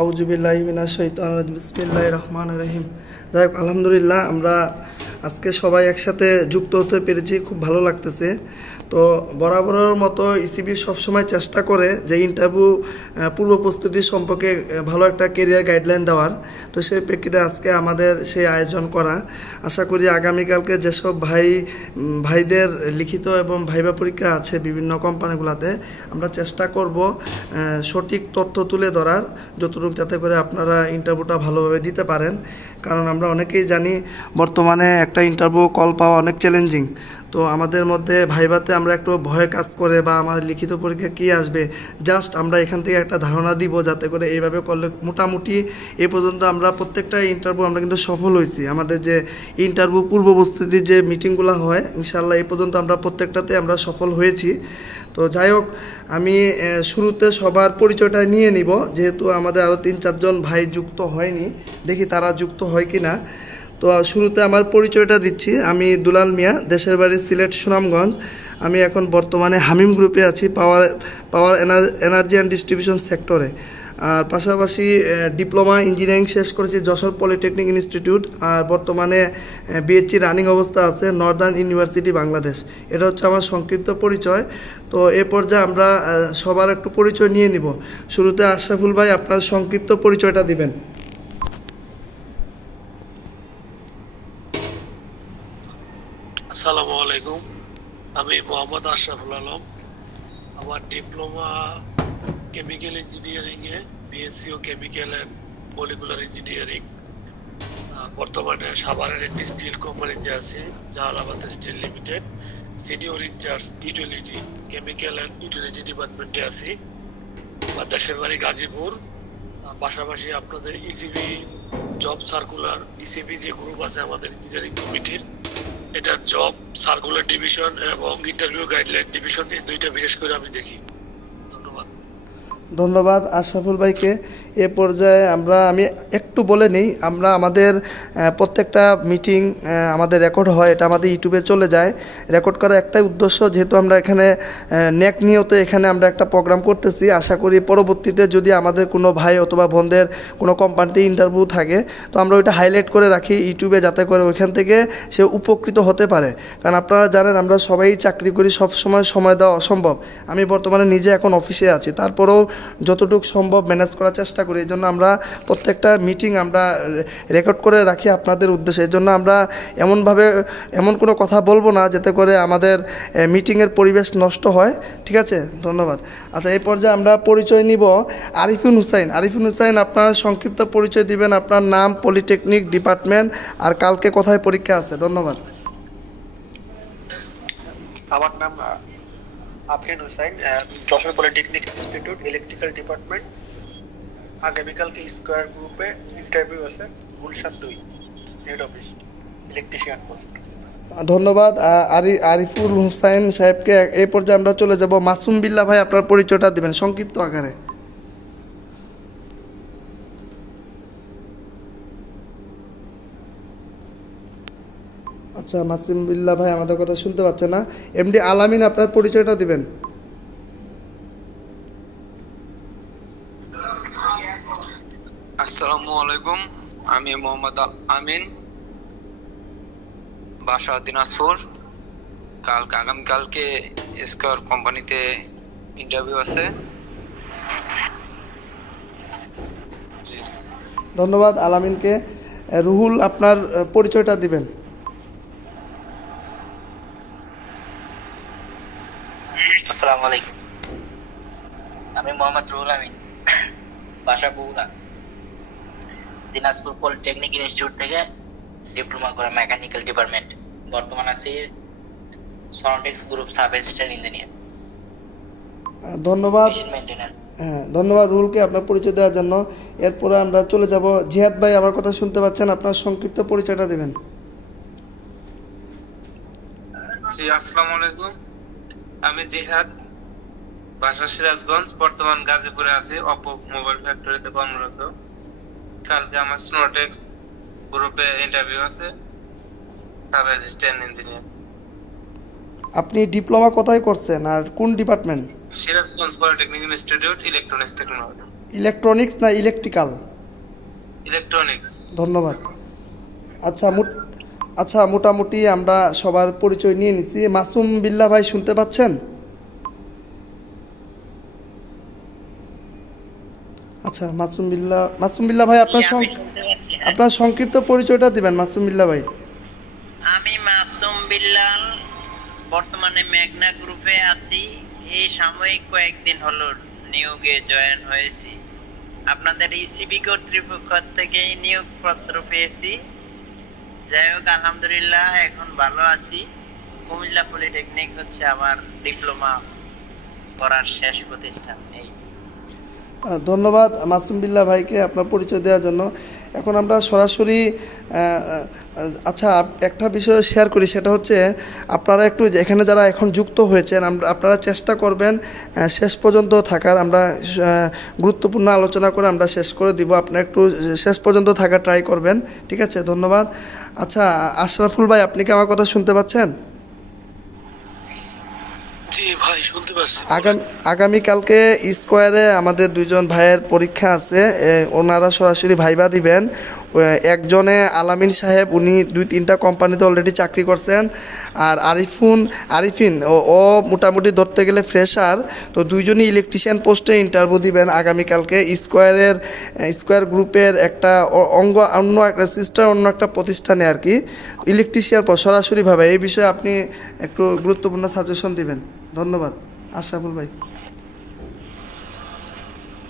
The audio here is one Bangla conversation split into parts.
আউযুবিল্লাহি মিনাশ শাইতানির রাজিম বিসমিল্লাহির রহমানির রহিম। যাই হোক, আলহামদুলিল্লাহ আমরা আজকে সবাই একসাথে যুক্ত হতে পেরেছি, খুব ভালো লাগতেছে। তো বরাবরের মতো ইসিবি সবসময় চেষ্টা করে যে ইন্টারভিউ পূর্ব প্রস্তুতি সম্পর্কে ভালো একটা কেরিয়ার গাইডলাইন দেওয়ার। তো সেই প্রেক্ষিতে আজকে আমাদের সেই আয়োজন করা। আশা করি আগামীকালকে যেসব ভাইদের লিখিত এবং ভাইবা পরীক্ষা আছে বিভিন্ন কোম্পানিগুলোতে, আমরা চেষ্টা করব সঠিক তথ্য তুলে ধরার, যতটুকু যাতে করে আপনারা ইন্টারভিউটা ভালোভাবে দিতে পারেন। কারণ আমরা অনেকেই জানি বর্তমানে একটা ইন্টারভিউ কল পাওয়া অনেক চ্যালেঞ্জিং। তো আমাদের মধ্যে ভাইভাতে আমরা একটু ভয় কাজ করে বা আমার লিখিত পরীক্ষা কী আসবে, জাস্ট আমরা এখান থেকে একটা ধারণা দিব, যাতে করে এইভাবে করলে মোটামুটি এ পর্যন্ত আমরা প্রত্যেকটা ইন্টারভিউ আমরা কিন্তু সফল হয়েছি। আমাদের যে ইন্টারভিউ পূর্ব প্রস্তুতির যে মিটিংগুলো হয়, ইনশাআল্লাহ এই পর্যন্ত আমরা প্রত্যেকটাতে আমরা সফল হয়েছি। তো যাই হোক, আমি শুরুতে সবার পরিচয়টা নিয়ে নিব, যেহেতু আমাদের আরও 3-4 জন ভাই যুক্ত হয়নি, দেখি তারা যুক্ত হয় কি না। তো শুরুতে আমার পরিচয়টা দিচ্ছি। আমি দুলাল মিয়া, দেশের বাড়ি সিলেট সুনামগঞ্জ। আমি এখন বর্তমানে হামিম গ্রুপে আছি, পাওয়ার এনার্জি অ্যান্ড ডিস্ট্রিবিউশন সেক্টরে। আর পাশাপাশি ডিপ্লোমা ইঞ্জিনিয়ারিং শেষ করেছি যশোর পলিটেকনিক ইনস্টিটিউট। আর বর্তমানে বিএসসি রানিং অবস্থা আছে নর্দার্ন ইউনিভার্সিটি বাংলাদেশ। এটা হচ্ছে আমার সংক্ষিপ্ত পরিচয়। তো এ পর্যায়ে আমরা সবার একটু পরিচয় নিয়ে নিব। শুরুতে আশরাফুল ভাই আপনার সংক্ষিপ্ত পরিচয়টা দিবেন। আসসালামু আলাইকুম, আমি মোহাম্মদ আশরাফুল আলম। আমার ডিপ্লোমা কেমিক্যাল ইঞ্জিনিয়ারিংয়ে, বিএসসি ও কেমিক্যাল অ্যান্ড মলিকুলার ইঞ্জিনিয়ারিং। বর্তমানে সাভারের একটি স্টিল কোম্পানিতে আছি, Jahalabad steel limited. Senior in-charge utility, chemical and utility ডিপার্টমেন্টে আছি। আমার দেশের বাড়ি গাজীপুর। পাশাপাশি আপনাদের ইসিবি জব সার্কুলার, ইসিবি যে গ্রুপ আছে আমাদের ইঞ্জিনিয়ারিং কমিটির, এটা জব সার্কুলার ডিভিশন এবং ইন্টারভিউ গাইডলাইন ডিভিশন, এই দুইটা বিশেষ করে আমি দেখি। ধন্যবাদ আশরাফুল ভাইকে। এ পর্যায়ে আমি একটু বলে নিই, আমরা আমাদের প্রত্যেকটা মিটিং আমাদের রেকর্ড হয়, এটা আমাদের ইউটিউবে চলে যায়। রেকর্ড করার একটাই উদ্দেশ্য, যেহেতু আমরা এখানে নেক নিয়তে এখানে আমরা একটা প্রোগ্রাম করতেছি। আশা করি পরবর্তীতে যদি আমাদের কোনো ভাই অথবা বোনদের কোনো কোম্পানিতে ইন্টারভিউ থাকে, তো আমরা ওইটা হাইলাইট করে রাখি ইউটিউবে, যাতে করে ওইখান থেকে সে উপকৃত হতে পারে। কারণ আপনারা জানেন আমরা সবাই চাকরি করি, সব সময় দেওয়া অসম্ভব। আমি বর্তমানে নিজে এখন অফিসে আছি, তারপরেও যতটুকু সম্ভব ম্যানেজ করার চেষ্টা করি। এই জন্য আমরা প্রত্যেকটা মিটিং আমরা রেকর্ড করে রাখি আপনাদের উদ্দেশ্যে। এই জন্য আমরা এমন কোনো কথা বলবো না যাতে করে আমাদের মিটিংয়ের পরিবেশ নষ্ট হয়। ঠিক আছে, ধন্যবাদ। আচ্ছা, এই পর্যায়ে আমরা পরিচয় নিব আরিফুল হুসাইন। আরিফুল হুসাইন, আপনার সংক্ষিপ্ত পরিচয় দিবেন, আপনার নাম, পলিটেকনিক ডিপার্টমেন্ট, আর কালকে কোথায় পরীক্ষা আছে। ধন্যবাদ। আমার নাম Afrin Hussain, Jessore polytechnic institute, electrical department. আগামীকালকে স্কোয়ার গ্রুপে ইন্টারভিউ আছে, Gulshan 2 head office, electrician post. ধন্যবাদ আরিফুল হুসাইন সাহেবকে। এই পর্যায়ে আমরা চলে যাব মাসুম বিল্লাহ ভাই, আপনার পরিচয়টা দিবেন সংক্ষিপ্ত আকারে। আচ্ছা, মাসুম বিল্লাহ ভাই আমাদের কথা শুনতে পাচ্ছে না। এমডি আলামিন, আপনার পরিচয়টা দিবেন। আসসালামু আলাইকুম, আমি মোহাম্মদ আমিন, বাসা দিনাজপুর। আগামীকালকে স্কয়ার কোম্পানিতে ইন্টারভিউ আছে। ধন্যবাদ আলামিনকে। রুহুল, আপনার পরিচয়টা দিবেন। আসসালামু আলাইকুম, আমি মোহাম্মদ রুহুল আমিন, বাসা বগুড়া। দিনাজপুর পলিটেকনিক ইনস্টিটিউট থেকে ডিপ্লোমা করা মেকানিক্যাল ডিপার্টমেন্ট। বর্তমান আছি সনোটেক্স গ্রুপ সাব অ্যাসিস্ট্যান্ট ইঞ্জিনিয়ার। ধন্যবাদ। ধন্যবাদ রুহুলকে আপনার পরিচয় দেওয়ার জন্য। এরপরে আমরা চলে যাব জিহাদ ভাই, আমার কথা শুনতে পাচ্ছেন, আপনার সংক্ষিপ্ত পরিচয়টা দেবেন। জি, আসসালামু আলাইকুম, আমি জিহাদ, বাসা সিরাজগঞ্জ, বর্তমান গাজীপুরে আছি, অপো মোবাইল ফ্যাক্টরিতে কর্মরত। কালকে আমার স্নোটেক্স গ্রুপে ইন্টারভিউ আছে, সাব অ্যাসিস্ট্যান্ট ইঞ্জিনিয়ার। আপনি ডিপ্লোমা কোথায় করছেন আর কোন department? Sirajganj polytechnic institute, electronics technology. Electronics না ইলেকট্রিক্যাল? ইলেকট্রনিক্স। ধন্যবাদ। আচ্ছা মোটামুটি আমরা সবার পরিচয় নিয়ে নিছি। মাসুম বিল্লাহ ভাই শুনতে পাচ্ছেন? আচ্ছা মাসুম বিল্লাহ ভাই আপনার সংক্ষিপ্ত পরিচয়টা দিবেন মাসুম বিল্লাহ ভাই। আমি মাসুম বিল্লাল, বর্তমানে মেঘনা গ্রুপে আছি। এই সাময়িক কয়েকদিন হলো নিয়োগে জয়েন হয়েছি। আপনাদের ইসিবি কর্তৃপক্ষ থেকে নিয়োগপত্র পেয়েছি। যাই হোক আলহামদুলিল্লাহ এখন ভালো আছি। কুমিল্লা পলিটেকনিক হচ্ছে আমার ডিপ্লোমা করার শেষ প্রতিষ্ঠান। এই ধন্যবাদ মাসুম বিল্লাহ ভাইকে আপনার পরিচয় দেওয়ার জন্য। এখন আমরা সরাসরি আচ্ছা একটা বিষয় শেয়ার করি, সেটা হচ্ছে আপনারা একটু এখানে যারা এখন যুক্ত হয়েছেন আপনারা চেষ্টা করবেন শেষ পর্যন্ত থাকার। আমরা গুরুত্বপূর্ণ আলোচনা করে আমরা শেষ করে দিব, আপনারা একটু শেষ পর্যন্ত থাকার ট্রাই করবেন, ঠিক আছে? ধন্যবাদ। আচ্ছা আশরাফুল ভাই, আপনি কি আমার কথা শুনতে পাচ্ছেন? জি ভাই শুনতে পাচ্ছি। আগামীকালকে স্কোয়ারে আমাদের দুইজন ভাইয়ের পরীক্ষা আছে, ওনারা সরাসরি ভাইবা দিবেন। একজনে আলামিন সাহেব, উনি 2-3টা কোম্পানিতে অলরেডি চাকরি করছেন, আর আরিফিন ও মোটামুটি ধরতে গেলে ফ্রেশার। তো দুইজনই ইলেকট্রিশিয়ান পোস্টে ইন্টারভিউ দিবেন আগামীকালকে। স্কোয়ার গ্রুপের একটা অন্য একটা সিস্টার অন্য একটা প্রতিষ্ঠানে আর কি, ইলেকট্রিশিয়ান পোস্ট সরাসরিভাবে। এই বিষয়ে আপনি একটু গুরুত্বপূর্ণ সাজেশন দিবেন। ধন্যবাদ। আশরাফুল ভাই।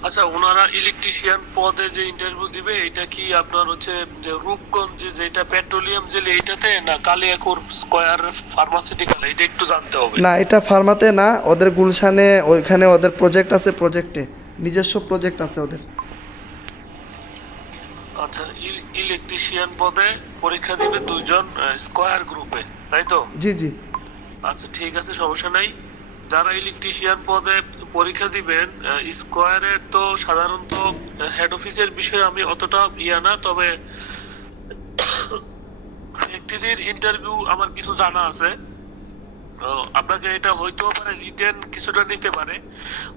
আচ্ছা, ওনারা ইলেকট্রিশিয়ান পদে যে ইন্টারভিউ দিবে এটা কি আপনার হচ্ছে রূপগঞ্জ যেটা পেট্রোলিয়াম জেলে এইটাতে, না কালিয়াকৈর স্কয়ার ফার্মাসিউটিক্যাল? এটা একটু জানতে হবে। না, এটা ফার্মাতে না, ওদের গুলশানে, ওইখানে ওদের প্রজেক্ট আছে, প্রজেক্টে নিজস্ব প্রজেক্ট আছে ওদের। আচ্ছা, ইলেকট্রিশিয়ান পদে পরীক্ষা দিবে দুইজন স্কয়ার গ্রুপে, তাই তো? জি জি। আচ্ছা ঠিক আছে, সমস্যা নাই। যারা ইলেকট্রিশিয়ান পদে পরীক্ষা দিবেন স্কয়ারের, তো সাধারণত হেড অফিসের বিষয়ে আমি অতটা না, তবে ফ্যাক্টরির ইন্টারভিউ আমার কিছু জানা আছে। আপনাকে এটা হইতেও পারে রিটেন কিছুটা নিতে পারে।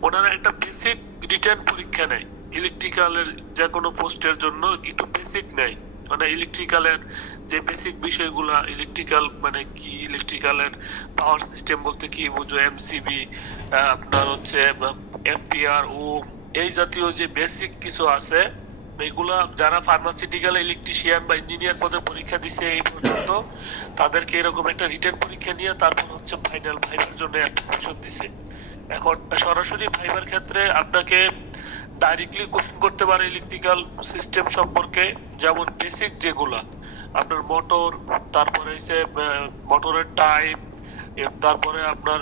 ওনারা একটা বেসিক রিটেন পরীক্ষা নেয় ইলেকট্রিক্যালের যে কোনো পোস্টের জন্য, একটু বেসিক নেয়। মানে ইলেকট্রিক্যালের যে বেসিক বিষয়গুলা, ইলেকট্রিক্যাল মানে কি, ইলেকট্রিক্যালের পাওয়ার সিস্টেম বলতে কি বুঝো, এমসিবি, আপনার হচ্ছে এম্পিয়ার ও এই জাতীয় যে বেসিক কিছু আছে, এইগুলা যারা ফার্মাসিউটিক্যাল ইলেকট্রিশিয়ান বা ইঞ্জিনিয়ার পদে পরীক্ষা দিছে এই পর্যন্ত, তাদেরকে এরকম একটা রিটেন পরীক্ষা নিয়ে তারপর হচ্ছে ফাইনাল ভাইবার জন্য অ্যাপ্লিকেশন দিছে। এখন সরাসরি ভাইবার ক্ষেত্রে আপনাকে ডাইরেক্টলি কোশ্চেন করতে পারে ইলেকট্রিক্যাল সিস্টেম সম্পর্কে, যেমন বেসিক যেগুলা আপনার মোটর, তারপরে হচ্ছে মোটরের টাইপ, তারপরে আপনার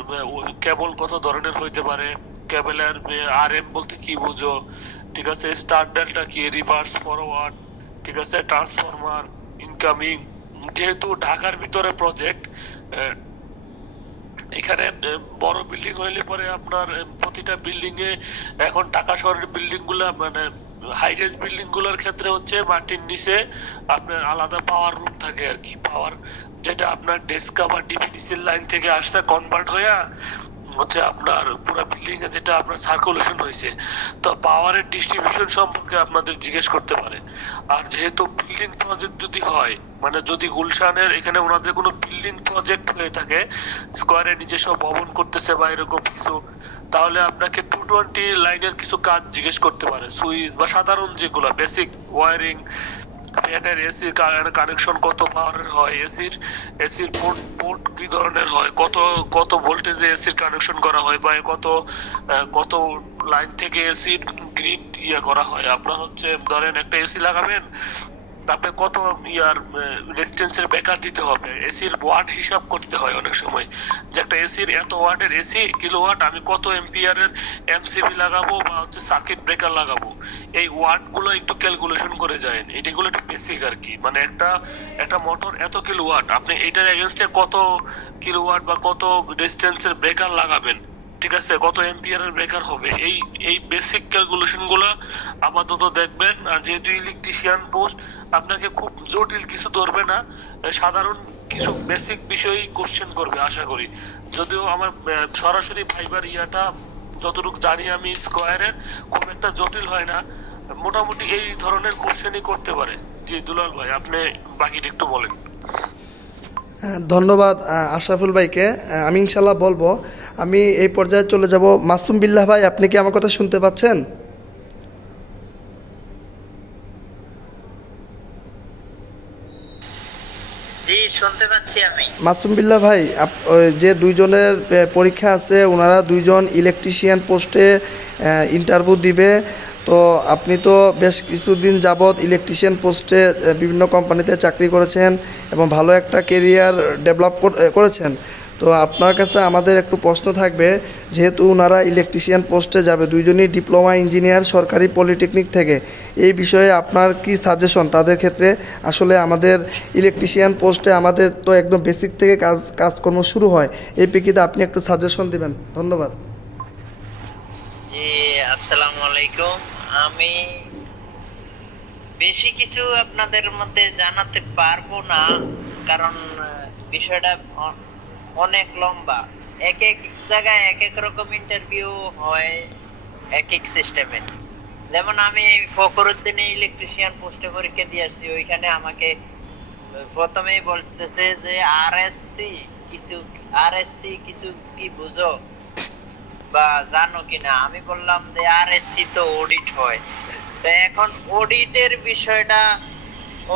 কেবল কত ধরনের হইতে পারে, কেবলের আরএম বলতে কি বুঝো, ঠিক আছে, স্টার্ট ডেল্টা কি, রিভার্স ফরওয়ার্ড, ঠিক আছে, ট্রান্সফরমার, ইনকামিং। যেহেতু ঢাকার ভিতরে প্রজেক্ট, এখানে বড় বিল্ডিং হইলে পরে আপনার প্রতিটা বিল্ডিং এ এখন ঢাকা শহরের বিল্ডিং গুলা মানে হাই রাইজ বিল্ডিং গুলোর ক্ষেত্রে হচ্ছে মাটির নিচে আপনার আলাদা পাওয়ার রুম থাকে আর কি। পাওয়ার যেটা আপনার ডেস্কা বা ডিপিডিসির লাইন থেকে আসছে কনভার্ট হয়ে হচ্ছে আপনার পুরো বিল্ডিং এ যেটা আপনার সার্কুলেশন হয়েছে, তো পাওয়ারের ডিস্ট্রিবিউশন সম্পর্কে আপনাদের জিজ্ঞেস করতে পারে। আর যেহেতু বিল্ডিং প্রজেক্ট যদি হয়, মানে যদি গুলশানের এখানে ওনাদের কোনো বিল্ডিং প্রজেক্ট হয়ে থাকে, স্কয়ারে নিজস্ব ভবন করতেছে বা এরকম কিছু, তাহলে আপনাকে 220 লাইনের কিছু কাজ জিজ্ঞেস করতে পারে, সুইচ বা সাধারণ যেগুলো বেসিক ওয়ারিং, ফ্যানের এসির কানেকশন কত পাওয়ারের হয়, এসির পোর্ট কি ধরনের হয়, কত ভোল্টেজে এসির কানেকশন করা হয়, বা কত লাইন থেকে এসির গ্রিড করা হয়। আপনার হচ্ছে ধরেন একটা এসি লাগাবেন, আপনি কত রেজিস্ট্যান্সের ব্যাকআপ দিতে হবে, এসির ওয়াট হিসাব করতে হয় অনেক সময়, যে একটা এসির এত ওয়াটের এসি কিলোওয়াট, আমি কত এম্পিয়ারের এমসিবি লাগাবো বা হচ্ছে সার্কিট ব্রেকার লাগাবো, এই ওয়াট গুলো একটু ক্যালকুলেশন করে যায়। এটাগুলো একটু বেসিক আর কি। মানে একটা মোটর এত কিলোওয়াট, আপনি এটার এগেইনস্টে কত কিলোওয়াট বা কত রেজিস্ট্যান্সের ব্রেকার লাগাবেন, ঠিক আছে, কত এম্পিয়ারের ব্রেকার হবে, এই বেসিক ক্যালকুলেশন গুলো আপাতত দেখবেন। আর যেহেতু ইলেকট্রিশিয়ান পোস্ট, আপনাকে খুব জটিল কিছু ধরবে না, সাধারণ কিছু বেসিক বিষয় কোশ্চেন করবে আশা করি। যদিও আমার সরাসরি ভাইবার যতটুকু জানি আমি স্কোয়ারের খুব একটা জটিল হয় না, মোটামুটি এই ধরনের কোশ্চেনই করতে পারে। জি দুলাল ভাই, আপনি বাকিটা একটু বলেন। ধন্যবাদ আশরাফুল ভাইকে। আমি ইনশাল্লাহ বলবো। আমি এই পর্যায়ে চলে যাব মাসুম বিল্লাহ ভাই, আপনি কি আমার কথা শুনতে পাচ্ছেন? জি শুনতে পাচ্ছি আমি। মাসুম বিল্লাহ ভাই, ওই যে দুইজনের পরীক্ষা আছে, ওনারা দুইজন ইলেকট্রিশিয়ান পোস্টে ইন্টারভিউ দিবে। তো আপনি তো বেশ কিছুদিন যাবৎ ইলেকট্রিশিয়ান পোস্টে বিভিন্ন কোম্পানিতে চাকরি করেছেন এবং ভালো একটা কেরিয়ার ডেভেলপ করেছেন। তো আপনার কাছে আমাদের একটু প্রশ্ন থাকবে, যেহেতু ওনারা ইলেকট্রিশিয়ান পোস্টে যাবে, দুইজনই ডিপ্লোমা ইঞ্জিনিয়ার সরকারি পলিটেকনিক থেকে, এই বিষয়ে আপনার কি সাজেশন তাদের ক্ষেত্রে? আসলে আমাদের ইলেকট্রিশিয়ান পোস্টে আমাদের তো একদম বেসিক থেকে কাজকর্ম শুরু হয়, এই প্রেক্ষিতে আপনি একটু সাজেশন দিবেন। ধন্যবাদ। জি আসসালামু আলাইকুম। আমি বেশি কিছু আপনাদের মধ্যে জানাতে পারবো না, কারণ বিষয়টা অনেক লম্বা। এক এক জায়গায় এক এক রকম ইন্টারভিউ হয়, এক এক সিস্টেমে। যেমন আমি ফখরুদ্দিনে ইলেকট্রিশিয়ান পোস্টে পরীক্ষা দিয়ে আসছি, ওইখানে আমাকে প্রথমেই বলতেছে যে আরএসসি কিছু কি বুঝো বা জানো কিনা। আমি বললাম যে আরএসসি তো অডিট হয়। তো এখন অডিটের বিষয়টা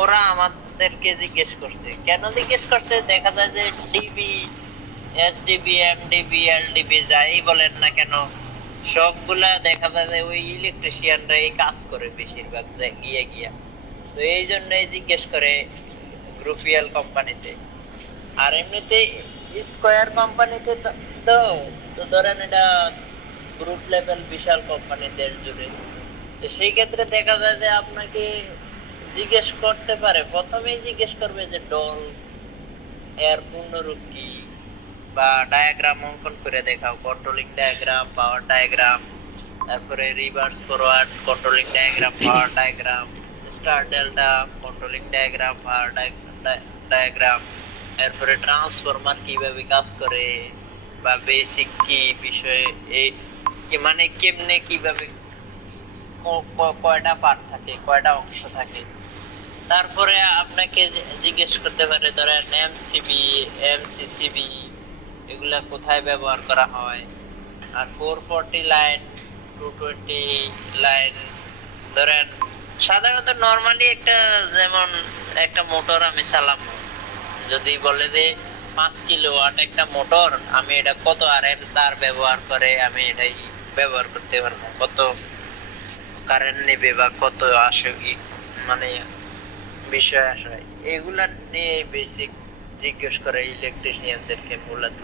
ওরা আমাদেরকে জিজ্ঞেস করছে। কেন জিজ্ঞেস করছে? দেখা যায় যে ডিবি, এসডিবি, এমডিবি, এলডিবি যাই বলেন না কেন, সবগুলা দেখা যায় যে ওই ইলেকট্রিশিয়ানরাই কাজ করে বেশিরভাগ গিয়া। তো এই জন্যই জিজ্ঞেস করে গ্রুপিয়াল কোম্পানিতে। আর এমনিতে স্কয়ার কোম্পানিতে তো ধরেন এটা গ্রুপ লেভেল বিশাল কোম্পানিদের জুড়ে। তো সেই ক্ষেত্রে দেখা যায় যে আপনাকে জিজ্ঞেস করতে পারে, প্রথমেই জিজ্ঞেস করবে যে ডল এর পূর্ণরূপ কি, বা ডায়াগ্রাম অঙ্কন করে দেখাও, কন্ট্রোলিং ডায়াগ্রাম, পাওয়ার ডায়াগ্রাম, তারপরে reverse forward controlling diagram, power diagram, star delta controlling diagram, power diagram, এরপরে ট্রান্সফরমার কিভাবে কাজ করে, বা বেসিক কি বিষয়ে, এই মানে কেমনে কিভাবে কয়টা পার্ট থাকে, কয়টা অংশ থাকে। তারপরে আপনাকে জিজ্ঞেস করতে পারে ধরেন এমসিবি, এমসিসিবি এগুলা কোথায় ব্যবহার করা হয়। আর 440 লাইন, 220 লাইন, ধরেন সাধারণত নরমালি একটা, যেমন একটা মোটর আমি চালাম, যদি বলে যে 5 কিলোওয়াট একটা মোটর, আমি এটা কত আরএম তার ব্যবহার করে আমি এটাই ব্যবহার করতে পারবো, কত কারেন্ট নেবে বা কত আসে, মানে বিষয় আসে, এগুলা নিয়ে বেসিক জিজ্ঞেস করে ইলেকট্রিশিয়ানদেরকে মূলত।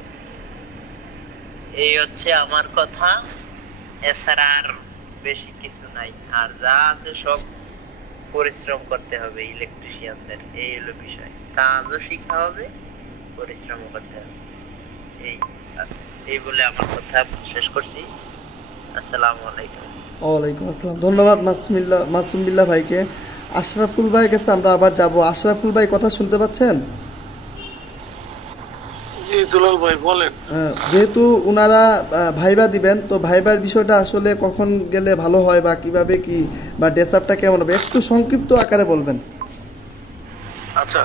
এই হচ্ছে আমার কথা, এছাড়া আর বেশি কিছু নাই। আর যা আছে সব পরিশ্রম করতে হবে ইলেকট্রিশিয়ানদের, এই হলো বিষয়। কাজও শিখা হবে, পরিশ্রম করতে হবে। এই বলে আমার কথা শেষ করছি। আসসালামু আলাইকুম। ওয়ালাইকুম আসসালাম। ধন্যবাদ মাসুম বিল্লাহ ভাইকে। আশরাফুল ভাইয়ের কাছে আমরা আবার যাব। আশরাফুল ভাই, কথা শুনতে পাচ্ছেন? জি দুলাল ভাই বলেন। যেহেতু ওনারা ভাইবা দিবেন, তো ভাইবার বিষয়টা আসলে কখন গেলে ভালো হয়, বা কিভাবে কি, বা ডেসআপটা কেমন হবে, একটু সংক্ষিপ্ত আকারে বলবেন। আচ্ছা,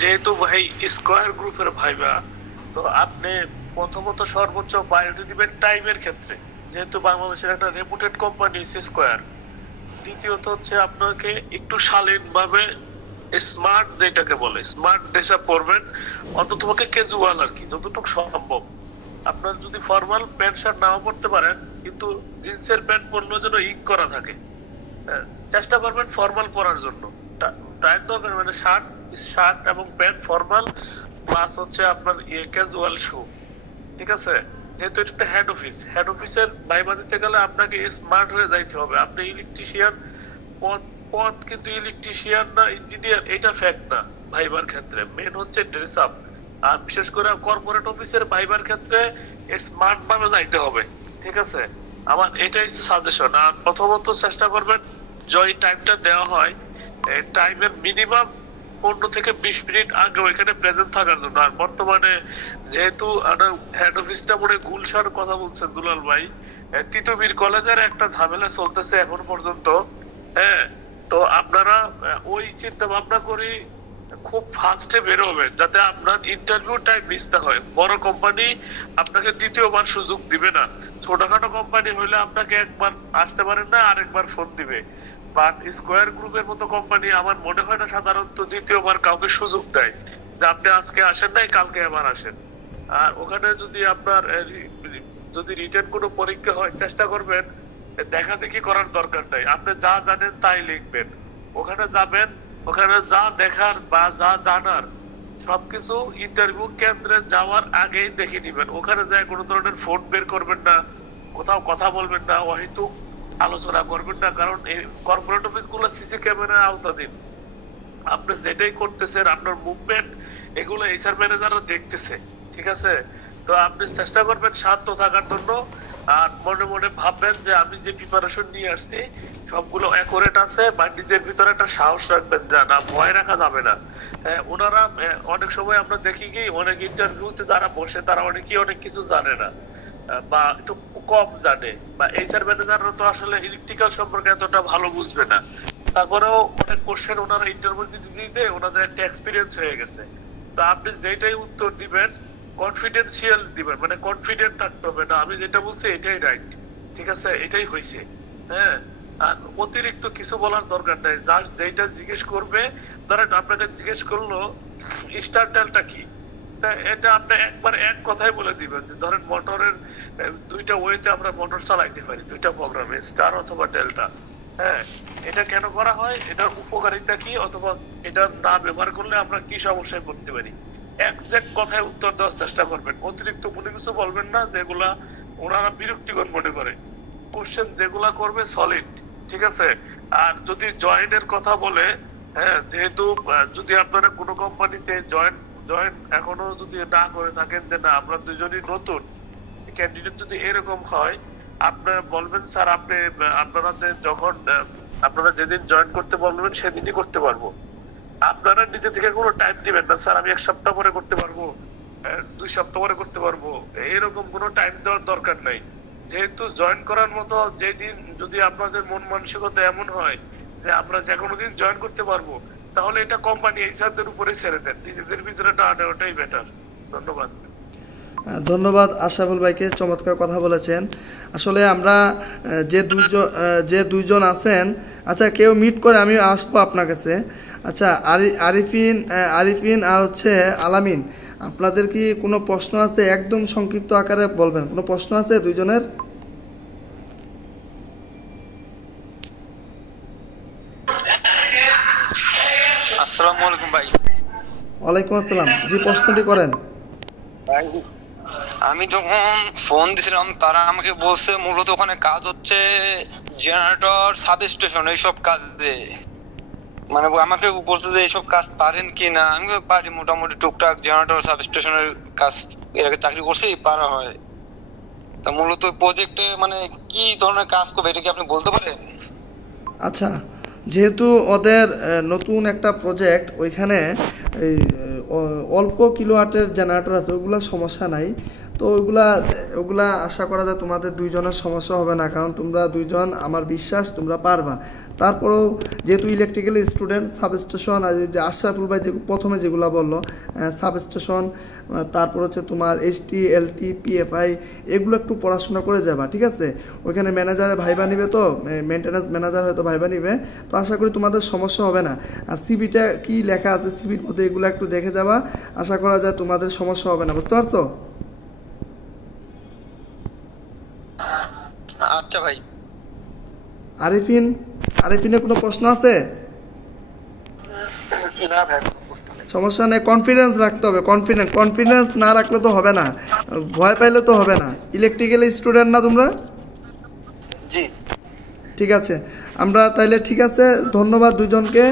যেহেতু ভাই স্কয়ার গ্রুপের ভাইবা, তো আপনি প্রথমত সর্বোচ্চ প্রায়োরিটি দিবেন টাইমের ক্ষেত্রে, যেহেতু বাংলাদেশের একটা রেপুটেড কোম্পানি স্কয়ার। দ্বিতীয়ত হচ্ছে আপনাকে একটু শালীনভাবে স্মার্ট, যেটাকে বলে স্মার্ট ড্রেস আপ করবেন, অন্তত পক্ষে ক্যাজুয়াল আর কি, যতটুকু সম্ভব। আপনার যদি ফর্মাল প্যান্ট শার্ট নাও পরতে পারেন, কিন্তু জিন্সের প্যান্ট পরলেও যেন ইক করা থাকে, চেষ্টা করবেন ফর্মাল পরার জন্য। টাইম দরকার, মানে শার্ট এবং প্যান্ট ফর্মাল, প্লাস হচ্ছে আপনার ক্যাজুয়াল শু, ঠিক আছে? যেহেতু এটা একটা হেড অফিসের ভাইবা দিতে গেলে আপনাকে স্মার্ট হয়ে যাইতে হবে। আপনি ইলেকট্রিশিয়ান পদ কিন্তু ইলেকট্রিশিয়ান না ইঞ্জিনিয়ার, এটা ফ্যাক্ট না। ভাইবার ক্ষেত্রে মেন হচ্ছে ড্রেস আপ, আর বিশেষ করে কর্পোরেট অফিসের ভাইবার ক্ষেত্রে স্মার্ট ভাবে যাইতে হবে, ঠিক আছে? আমার এটাই সাজেশন। আর প্রথমত চেষ্টা করবেন জয় টাইমটা দেওয়া হয়, টাইমের মিনিমাম 15 থেকে 20 মিনিট আগে ওইখানে প্রেজেন্ট থাকার জন্য। আর বর্তমানে যেহেতু হেড অফিসটা মনে গুলশান কথা বলছেন দুলাল ভাই, তিতুমির কলেজের একটা ঝামেলা চলতেছে এখন পর্যন্ত। হ্যাঁ, তো আপনারা ওই চিন্তা ভাবনা করি খুব ফাস্টে বের হবেন, যাতে আপনার ইন্টারভিউ টাইম মিস না হয়। বড় কোম্পানি আপনাকে দ্বিতীয়বার সুযোগ দিবে না, ছোটখাটো কোম্পানি হইলে আপনাকে একবার আসতে পারেন না, আরেকবার ফোন দিবে। বাট স্কয়ার গ্রুপের মতো কোম্পানি আমার মনে হয় না সাধারণত দ্বিতীয়বার কাউকে সুযোগ দেয় যে আপনি আজকে আসেন নাই, কালকে আবার আসেন। আর ওখানে যদি আপনার যদি রিটেন কোনো পরীক্ষা হয়, চেষ্টা করবেন দেখা দেখি করার দরকার নাই, আপনি যা জানেন তাই লিখবেন। ওখানে যাবেন, ওখানে যা দেখার বা যা জানার সবকিছু ইন্টারভিউ কেন্দ্রে যাওয়ার আগেই দেখে নিবেন। ওখানে যায় কোনো ধরনের ফোন বের করবেন না, কোথাও কথা বলবেন না, অহেতুক আলোচনা করবেন না, কারণ এই কর্পোরেট অফিস গুলো সিসি ক্যামেরার আওতাধীন। আপনি যেটাই করতেছেন, আপনার মুভমেন্ট এগুলো এইচআর ম্যানেজাররা দেখতেছে, ঠিক আছে? তো আপনি চেষ্টা করবেন শান্ত থাকার জন্য, আর মনে মনে ভাববেন যে আমি যে প্রিপারেশন নিয়ে আসছি সবগুলো অ্যাকুরেট আছে, বা নিজের ভিতরে একটা সাহস রাখবেন, যা না ভয় রাখা যাবে না। ওনারা অনেক সময় আমরা দেখি কি অনেক ইন্টারভিউতে যারা বসে তারা অনেকেই অনেক কিছু জানে না বা একটু কম জানে, বা এইচআর ম্যানেজাররা তো আসলে ইলেকট্রিক্যাল সম্পর্কে এতটা ভালো বুঝবে না। তারপরেও অনেক কোশ্চেন ওনারা ইন্টারভিউ দিতে ওনাদের একটা এক্সপিরিয়েন্স হয়ে গেছে। তো আপনি যেটাই উত্তর দিবেন কনফিডেন্সিয়াল দিবেন, মানে কনফিডেন্ট থাকতে হবে না আমি যেটা বলছি এটাই রাইট, ঠিক আছে, এটাই হয়েছে। হ্যাঁ, আর অতিরিক্ত কিছু বলার দরকার নাই, জাস্ট যেটা জিজ্ঞেস করবে, ধরেন আপনাকে জিজ্ঞেস করলো স্টার ডেল্টা কি, এটা আপনি একবার এক কথাই বলে দিবেন যে ধরেন মোটরের দুইটা ওয়েতে আমরা মোটর চালাইতে পারি, দুইটা প্রোগ্রামে, স্টার অথবা ডেল্টা। হ্যাঁ, এটা কেন করা হয়, এটার উপকারিতা কি, অথবা এটা না ব্যবহার করলে আমরা কি সমস্যায় পড়তে পারি, এক্সাক্ট কথায় উত্তর দেওয়ার চেষ্টা করবেন। অতিরিক্ত কোনো কিছু বলবেন না যেগুলা ওনারা বিরক্তিকর মনে করে। কোশ্চেন যেগুলা করবে সলিড, ঠিক আছে? আর যদি জয়েনের কথা বলে, হ্যাঁ, যেহেতু যদি আপনারা কোনো কোম্পানিতে জয়েন এখনো যদি না করে থাকেন যে না আমরা দুজনই নতুন ক্যান্ডিডেট, যদি এরকম হয় আপনারা বলবেন স্যার আপনারা যখন আপনারা যেদিন জয়েন করতে বলবেন সেদিনই করতে পারবো। আপনারা নিজে থেকে কোনো টাইম দিবেন না, স্যার আমি 1 সপ্তাহ পরে করতে পারবো, 2 সপ্তাহ পরে করতে পারবো, এরকম কোনো টাইম দেওয়ার দরকার নাই। যেহেতু জয়েন করার মতো যেদিন যদি আপনাদের মন মানসিকতা এমন হয় যে আমরা যে কোনো দিন জয়েন করতে পারবো, তাহলে এটা কোম্পানি এইচআরদের উপরে ছেড়ে দেন, নিজেদের ভিতরে না আনে, ওটাই বেটার। ধন্যবাদ। ধন্যবাদ আশরাফুল ভাইকে, চমৎকার কথা বলেছেন। আসলে আমরা যে দুইজন আছেন, আচ্ছা কেউ মিট করে আমি আসবো আপনার কাছে। আচ্ছা আরিফিন আর হচ্ছে আলামিন, আপনাদের কি কোনো প্রশ্ন আছে? একদম সংক্ষিপ্ত আকারে বলবেন, কোনো প্রশ্ন আছে দুইজনের? আসসালামু আলাইকুম ভাই। ওয়ালাইকুম আসসালাম, জি প্রশ্নটি করেন। আমি যখন ফোন দিছিলাম তারা আমাকে বলছে মূলত ওখানে কাজ হচ্ছে জেনারেটর, সাবস্টেশন, এইসব কাজে, মানে আমাকে বলছে যে এইসব কাজ পারেন কিনা। আমি পারি মোটামুটি, টুকটাক জেনারেটর সাবস্টেশনের কাজ এর আগে চাকরি করছি, পারা হয়। তা মূলত প্রজেক্টে মানে কি ধরনের কাজ করবে এটা কি আপনি বলতে পারেন? আচ্ছা, যেহেতু ওদের নতুন একটা প্রজেক্ট, ওইখানে এই অল্প কিলোওয়াটের জেনারেটর আছে, ওগুলা সমস্যা নাই। তো ওগুলা আশা করা যায় তোমাদের দুইজনের সমস্যা হবে না, কারণ তোমরা দুইজন আমার বিশ্বাস তোমরা পারবা। তারপরেও যেহেতু ইলেকট্রিক্যাল স্টুডেন্ট, সাবস্টেশন আর যে আশরাফুল ভাই যে প্রথমে যেগুলো বললো, সাবস্টেশন, তারপর হচ্ছে তোমার HT LT PFI, এগুলো একটু পড়াশোনা করে যাবা, ঠিক আছে? ওইখানে ম্যানেজারে ভাইবা নিবে, তো মেনটেন্যান্স ম্যানেজার হয়তো ভাইবা নিবে, তো আশা করি তোমাদের সমস্যা হবে না। আর সিভিটা কি লেখা আছে সিভির মধ্যে এগুলো একটু দেখে যাবা, আশা করা যায় তোমাদের সমস্যা হবে না, বুঝতে পারছো? আচ্ছা ভাই। আরিফিনের কোনো প্রশ্ন আছে? না ভাই, সমস্যা নেই, কনফিডেন্স রাখতে হবে। কনফিডেন্স না রাখলে তো হবে না, ভয় পাইলে তো হবে না। ইলেকট্রিক্যাল স্টুডেন্ট না তোমরা? জি ঠিক আছে, আমরা তাইলে ঠিক আছে। ধন্যবাদ দুজনকে,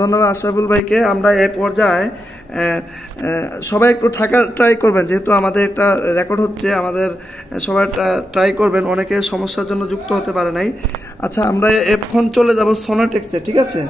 ধন্যবাদ আশরাফুল ভাইকে। আমরা এই পর্যায়ে সবাই একটু থাকার ট্রাই করবেন, যেহেতু আমাদের একটা রেকর্ড হচ্ছে, আমাদের সবাই ট্রাই করবেন, অনেকে সমস্যার জন্য যুক্ত হতে পারে নাই। আচ্ছা, আমরা এখন চলে যাব সনোটেক্সে, ঠিক আছে?